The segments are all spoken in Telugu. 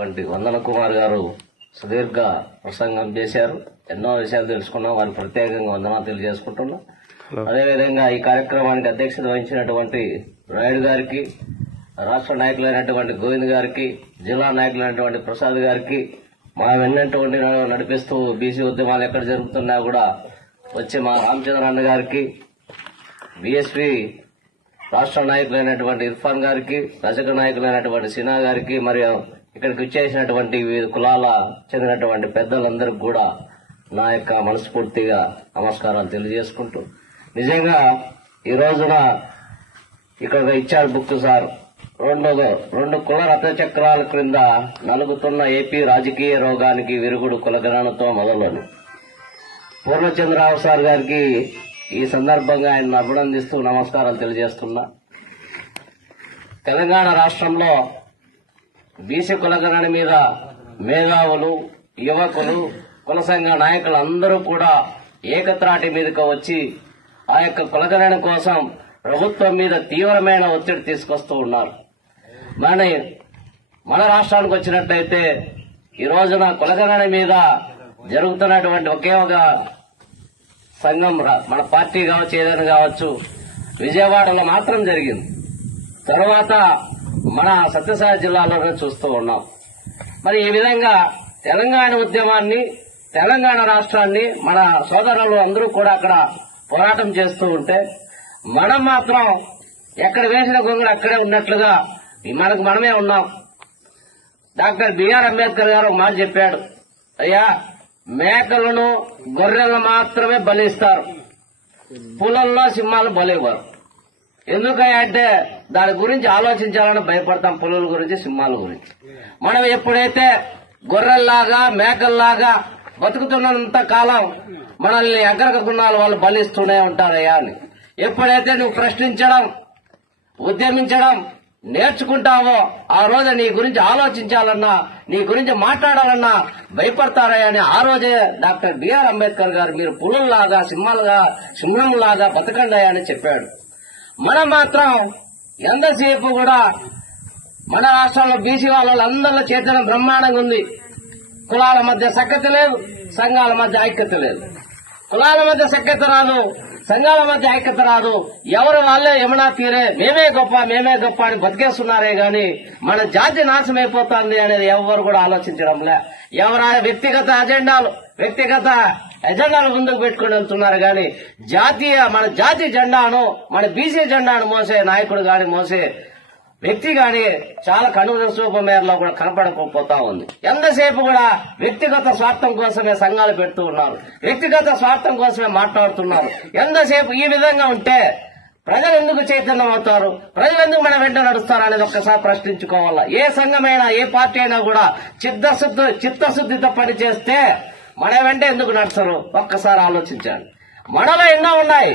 వంటి వందన కుమార్ గారు సుదీర్ఘ ప్రసంగం చేశారు. ఎన్నో విషయాలు తెలుసుకున్నాం. వారికి ప్రత్యేకంగా వందనాలు తెలియజేసుకుంటున్నాం. అదేవిధంగా ఈ కార్యక్రమానికి అధ్యక్షత వహించినటువంటి రాయుడు గారికి రాష్ట్ర నాయకులైనటువంటి గోవింద్ గారికి జిల్లా నాయకులైనటువంటి ప్రసాద్ గారికి మా వెన్నటువంటి నడిపిస్తూ బీసీ ఉద్యమాలు ఎక్కడ జరుగుతున్నా కూడా వచ్చి మా రామచంద్రన్న గారికి బీఎస్పీ రాష్ట్ర నాయకులైనటువంటి ఇర్ఫాన్ గారికి రజక నాయకులైనటువంటి సినా గారికి మరియు ఇక్కడికి వచ్చేసినటువంటి వివిధ కులాల చెందినటువంటి పెద్దలందరికీ కూడా నా యొక్క మనస్ఫూర్తిగా నమస్కారాలు తెలియజేసుకుంటూ నిజంగా ఈ రోజున ఇక్కడ ఇచ్చారు బుక్ సార్. రెండు రెండు కుల రథ చక్రాల క్రింద నలుగుతున్న ఏపీ రాజకీయ రోగానికి విరుగుడు కులగణనతో మొదలని పూర్ణచంద్రరావు సార్ గారికి ఈ సందర్భంగా ఆయన అభినందిస్తూ నమస్కారాలు తెలియజేస్తున్నా. తెలంగాణ రాష్ట్రంలో బీసీ కులగణన మీద మేధావులు యువకులు కుల సంఘ నాయకులు అందరూ కూడా ఏకత్రాటి మీదకు వచ్చి ఆ యొక్క కులగణన కోసం ప్రభుత్వం మీద తీవ్రమైన ఒత్తిడి తీసుకొస్తూ ఉన్నారు. మన మన రాష్ట్రానికి వచ్చినట్లయితే ఈ రోజున కులగణన మీద జరుగుతున్నటువంటి ఒకే ఒక సంఘం రా- మన పార్టీ కావచ్చు ఏదైనా కావచ్చు విజయవాడలో మాత్రం జరిగింది. తర్వాత మన సత్యసాయి జిల్లాలోనే చూస్తూ ఉన్నాం. మరి ఈ విధంగా తెలంగాణ ఉద్యమాన్ని తెలంగాణ రాష్ట్రాన్ని మన సోదరులు అందరూ కూడా అక్కడ పోరాటం చేస్తూ ఉంటే మనం మాత్రం ఎక్కడ వేసిన గొంగళి అక్కడే ఉన్నట్లుగా మనకు మనమే ఉన్నాం. డాక్టర్ బిఆర్ అంబేద్కర్ గారు మాట చెప్పాడు. అయ్యా మేకలను గొర్రెలను మాత్రమే బలిస్తారు. పులల్లో సింహాలు బలివ్వరు. ఎందుకంటే దాని గురించి ఆలోచించాలని భయపడతాం పులుల గురించి సింహాల గురించి. మనం ఎప్పుడైతే గొర్రెల్లాగా మేకల్లాగా బతుకుతున్నంత కాలం మనల్ని అగ్రక గుణాలు వాళ్ళు బలిస్తూనే ఉంటారయ్యా అని. ఎప్పుడైతే నువ్వు ప్రశ్నించడం ఉద్యమించడం నేర్చుకుంటావో ఆ రోజు నీ గురించి ఆలోచించాలన్నా నీ గురించి మాట్లాడాలన్నా భయపడతారా అని ఆ రోజే డాక్టర్ బిఆర్ అంబేద్కర్ గారు మీరు పులుల్లాగా సింహాలుగా సింహంలాగా బతకండి అని చెప్పాడు. మనం మాత్రం ఎంతసేపు కూడా మన రాష్ట్రంలో బీసీ వాళ్ళందరిలో చేతనం బ్రహ్మాండంగా ఉంది. కులాల మధ్య సఖ్యత లేదు సంఘాల మధ్య ఐక్యత లేదు. కులాల మధ్య సఖ్యత రాదు సంఘాల మధ్య ఐక్యత రాదు. ఎవరు వాళ్ళే యమునా తీరే మేమే గొప్ప మేమే గొప్ప అని బతికేస్తున్నారే గాని మన జాతి నాశనం అయిపోతుంది అనేది ఎవరు కూడా ఆలోచించడంలే. ఎవరు వ్యక్తిగత అజెండాలు వ్యక్తిగత ఎజెండాలు ముందుకు పెట్టుకుని వెళ్తున్నారు గాని జాతీయ మన జాతి జెండాను మన బీసీ జెండాను మోసే నాయకుడు గాని మోసే వ్యక్తి గాని చాలా కనుగొన రూపం మేరలో కూడా కనపడకపోతా ఉంది. ఎంతసేపు కూడా వ్యక్తిగత స్వార్థం కోసమే సంఘాలు పెడుతూ ఉన్నారు. వ్యక్తిగత స్వార్థం కోసమే మాట్లాడుతున్నారు. ఎంతసేపు ఈ విధంగా ఉంటే ప్రజలు ఎందుకు చైతన్యం అవుతారు? ప్రజలు ఎందుకు మన వెంట నడుస్తారు అనేది ఒక్కసారి ప్రశ్నించుకోవాలా? ఏ సంఘమైనా ఏ పార్టీ అయినా కూడా చిత్తశుద్ధి చిత్తశుద్ధితో పనిచేస్తే మన వెంట ఎందుకు నడుచరు ఒక్కసారి ఆలోచించండి మనలో ఎన్నో ఉన్నాయి.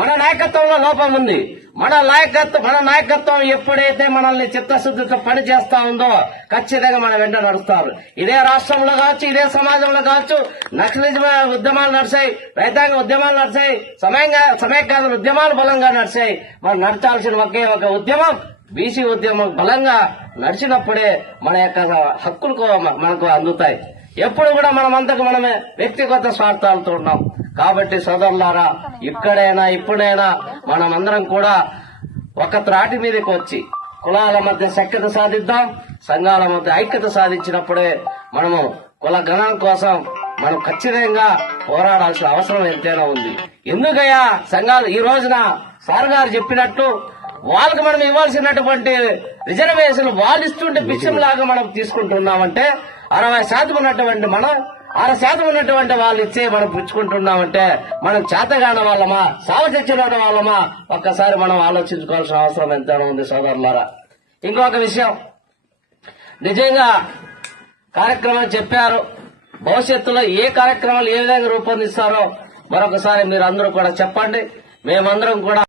మన నాయకత్వంలో లోపం ఉంది. మన నాయకత్వం మన నాయకత్వం ఎప్పుడైతే మనల్ని చిత్తశుద్ధితో పని చేస్తా ఉందో ఖచ్చితంగా మన వెంట నడుస్తారు. ఇదే రాష్ట్రంలో కావచ్చు ఇదే సమాజంలో కావచ్చు నక్సలిజం ఉద్యమాలు నడిచాయి రైతాంగ ఉద్యమాలు నడిచాయి సమయంగా సమయకాల ఉద్యమాలు బలంగా నడిచాయి. మనం నడచాల్సిన ఒకే ఒక ఉద్యమం బీసీ ఉద్యమం బలంగా నడిచినప్పుడే మన యొక్క హక్కులు మనకు అందుతాయి. ఎప్పుడు కూడా మనమంతకు మనమే వ్యక్తిగత స్వార్థాలతో ఉన్నాం. కాబట్టి సోదరులారా ఇక్కడైనా ఇప్పుడైనా మనమందరం కూడా ఒక త్రాటి మీదకి వచ్చి కులాల మధ్య సఖ్యత సాధిద్దాం సంఘాల మధ్య ఐక్యత సాధించినప్పుడే మనము కుల గణం కోసం మనం ఖచ్చితంగా పోరాడాల్సిన అవసరం ఎంతైనా ఉంది. ఎందుకయ్యా? సంఘాలు ఈ రోజున సార్ గారు చెప్పినట్టు వాళ్ళకి మనం ఇవ్వాల్సినటువంటి రిజర్వేషన్ వాళ్ళు ఇస్తుంటే పిచ్చం లాగా మనం తీసుకుంటున్నామంటే అరవై శాతం ఉన్నటువంటి మనం అర శాతం ఉన్నటువంటి వాళ్ళు ఇచ్చే మనం పుచ్చుకుంటున్నామంటే మనం చేతగాన వాళ్ళమా? సావ చచ్చిన వాళ్ళమా? ఒక్కసారి మనం ఆలోచించుకోవాల్సిన అవసరం ఎంతైనా ఉంది సోదరులారా. ఇంకొక విషయం. నిజంగా కార్యక్రమం చెప్పారు. భవిష్యత్తులో ఏ కార్యక్రమాలు ఏ విధంగా రూపొందిస్తారో మరొకసారి మీరు అందరూ కూడా చెప్పండి. మేమందరం కూడా